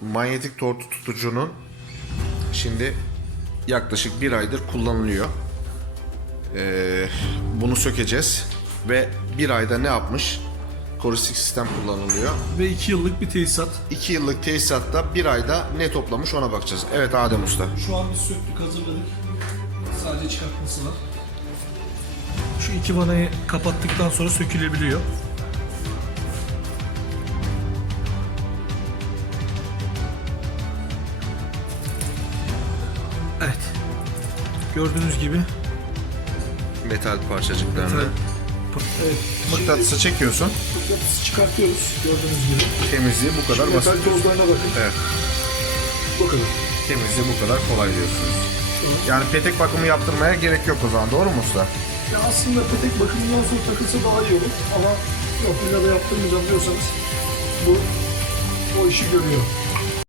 manyetik tortu tutucunun şimdi yaklaşık bir aydır kullanılıyor. Ee, bunu sökeceğiz ve bir ayda ne yapmış? Koristik sistem kullanılıyor. Ve 2 yıllık bir tesisat. 2 yıllık tesisatta bir ayda ne toplamış ona bakacağız. Evet Adem Usta. Şu an biz söktük hazırladık. Sadece çıkartması var. Şu iki vanayı kapattıktan sonra sökülebiliyor. Evet. Gördüğünüz gibi Metal parçacıklarını. evet, Mıknatısı çekiyorsun. mıknatısı çıkartıyoruz gördüğünüz gibi. Temizliği bu kadar basit. Metal tozlarına bakın. Evet. Bakalım. Temizliği bu kadar kolay diyorsunuz. Yani petek bakımı yaptırmaya gerek yok o zaman. Doğru mu usta? Ya aslında petek bakımından sonra takılsa daha iyi olur ama yok illa da yaptırmayacağım diyorsanız bu o işi görüyor.